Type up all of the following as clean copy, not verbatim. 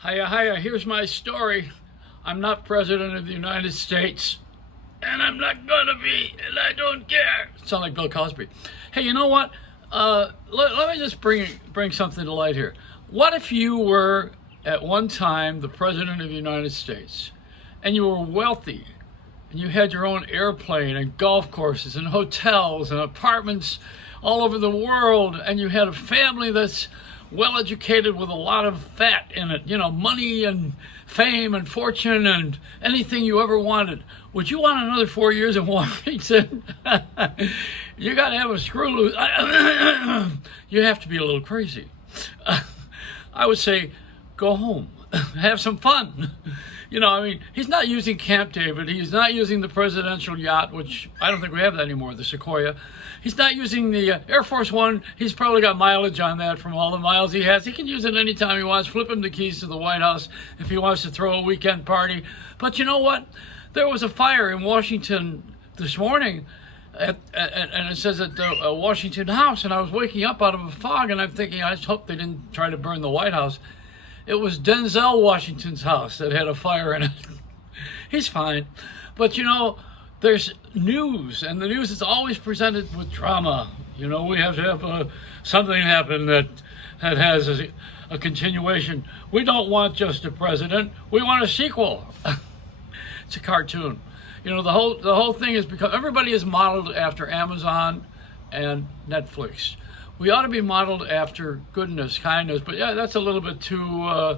Hiya, hiya, here's my story. I'm not President of the United States, and I'm not gonna be, and I don't care. Sound like Bill Cosby. Hey, you know what? Let me just bring something to light here. What if you were at one time the President of the United States, and you were wealthy, and you had your own airplane and golf courses and hotels and apartments all over the world, and you had a family that's well educated with a lot of fat in it, money and fame and fortune and anything you ever wanted. Would you want another 4 years in Washington? You got to have a screw loose. You have to be a little crazy. I would say go home, have some fun. He's not using Camp David. He's not using the presidential yacht, which I don't think we have that anymore, the Sequoia. He's not using the Air Force One. He's probably got mileage on that from all the miles he has. He can use it anytime he wants, flip him the keys to the White House if he wants to throw a weekend party. But you know what? There was a fire in Washington this morning, and it says at the Washington House, and I was waking up out of a fog, and I'm thinking, I just hope they didn't try to burn the White House. It was Denzel Washington's house that had a fire in it. He's fine. But there's news, and the news is always presented with drama. We have to have something happen that has a continuation. We don't want just a president. We want a sequel. It's a cartoon. The whole thing is because everybody is modeled after Amazon and Netflix. We ought to be modeled after goodness, kindness, but yeah, that's a little bit too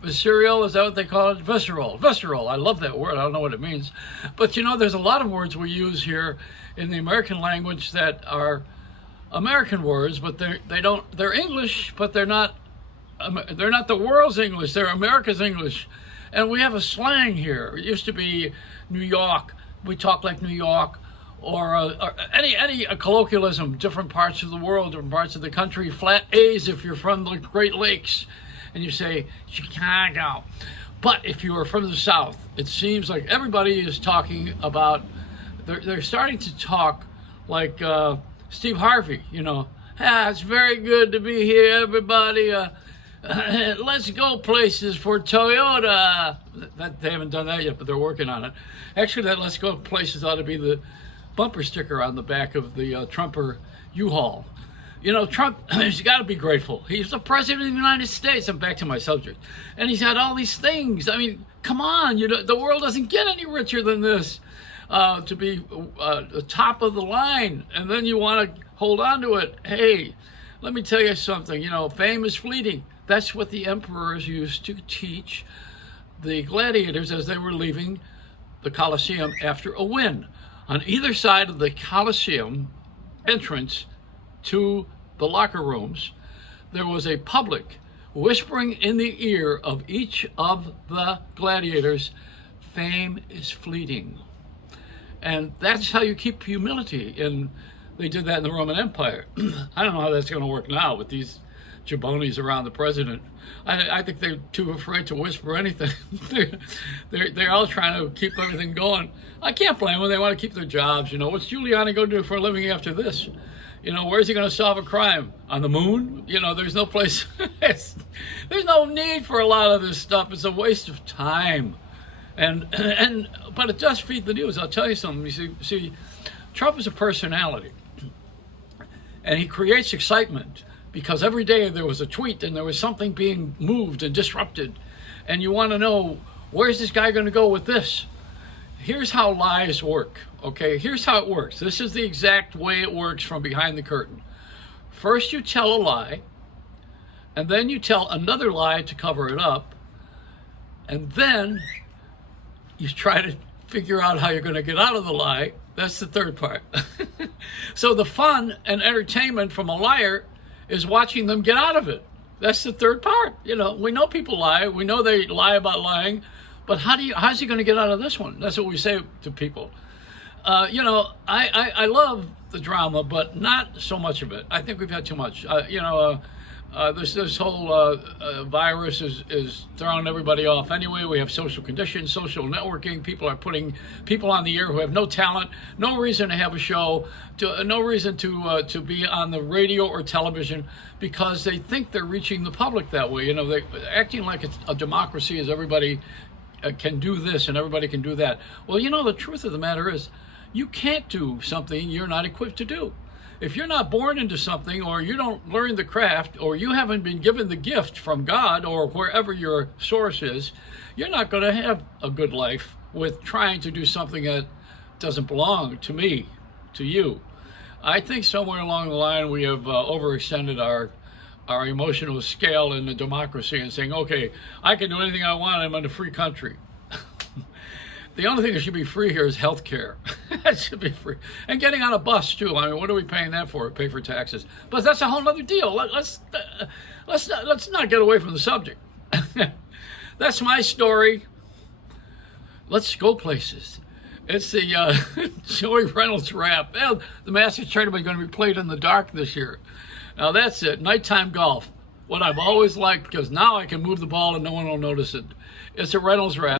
visceral, is that what they call it? Visceral. I love that word. I don't know what it means. But there's a lot of words we use here in the American language that are American words, but they're English, but they're not the world's English. They're America's English. And we have a slang here. It used to be New York. We talk like New York. Or any colloquialism, different parts of the world, different parts of the country, flat A's if you're from the Great Lakes, and you say Chicago. But if you are from the South, it seems like everybody is talking about, they're starting to talk like Steve Harvey, it's very good to be here, everybody. Let's go places for Toyota. They haven't done that yet, but they're working on it. Actually, that let's go places ought to be the bumper sticker on the back of the Trumper U-Haul. Trump, he's got to be grateful. He's the president of the United States. I'm back to my subject. And he's had all these things. Come on, the world doesn't get any richer than this, to be the top of the line. And then you want to hold on to it. Hey, let me tell you something. Fame is fleeting. That's what the emperors used to teach the gladiators as they were leaving the Colosseum after a win. On either side of the Colosseum entrance to the locker rooms, there was a public whispering in the ear of each of the gladiators, fame is fleeting. And that's how you keep humility. And they did that in the Roman Empire. I don't know how that's going to work now with these jabonis around the president. I think they're too afraid to whisper anything. They're all trying to keep everything going. I can't blame them. They want to keep their jobs. What's Giuliani going to do for a living after this? Where's he going to solve a crime? On the moon? There's no place. There's no need for a lot of this stuff. It's a waste of time. But it does feed the news. I'll tell you something. You see, Trump is a personality, and he creates excitement. Because every day there was a tweet and there was something being moved and disrupted. And you want to know, where's this guy going to go with this? Here's how lies work, okay? Here's how it works. This is the exact way it works from behind the curtain. First you tell a lie, and then you tell another lie to cover it up, and then you try to figure out how you're going to get out of the lie. That's the third part. So the fun and entertainment from a liar is watching them get out of it. That's the third part. We know people lie. We know they lie about lying. But how's he going to get out of this one? That's what we say to people. I love the drama, but not so much of it. I think we've had too much. This whole virus is throwing everybody off anyway. We have social conditions, social networking. People are putting people on the air who have no talent, no reason to have a show, no reason to be on the radio or television, because they think they're reaching the public that way. You know, they're acting like it's a democracy, as everybody can do this and everybody can do that. Well, you know, the truth of the matter is, you can't do something you're not equipped to do. If you're not born into something, or you don't learn the craft, or you haven't been given the gift from God or wherever your source is, you're not going to have a good life with trying to do something that doesn't belong to me, to you. I think somewhere along the line we have overextended our emotional scale in the democracy and saying, okay, I can do anything I want, I'm in a free country. The only thing that should be free here is health care. That should be free. And getting on a bus, too. I mean, what are we paying that for? Pay for taxes. But that's a whole other deal. Let's not get away from the subject. That's my story. Let's go places. It's the Joey Reynolds rap. Well, the Masters Tournament is going to be played in the dark this year. Now, that's it. Nighttime golf. What I've always liked, because now I can move the ball and no one will notice it. It's a Reynolds rap.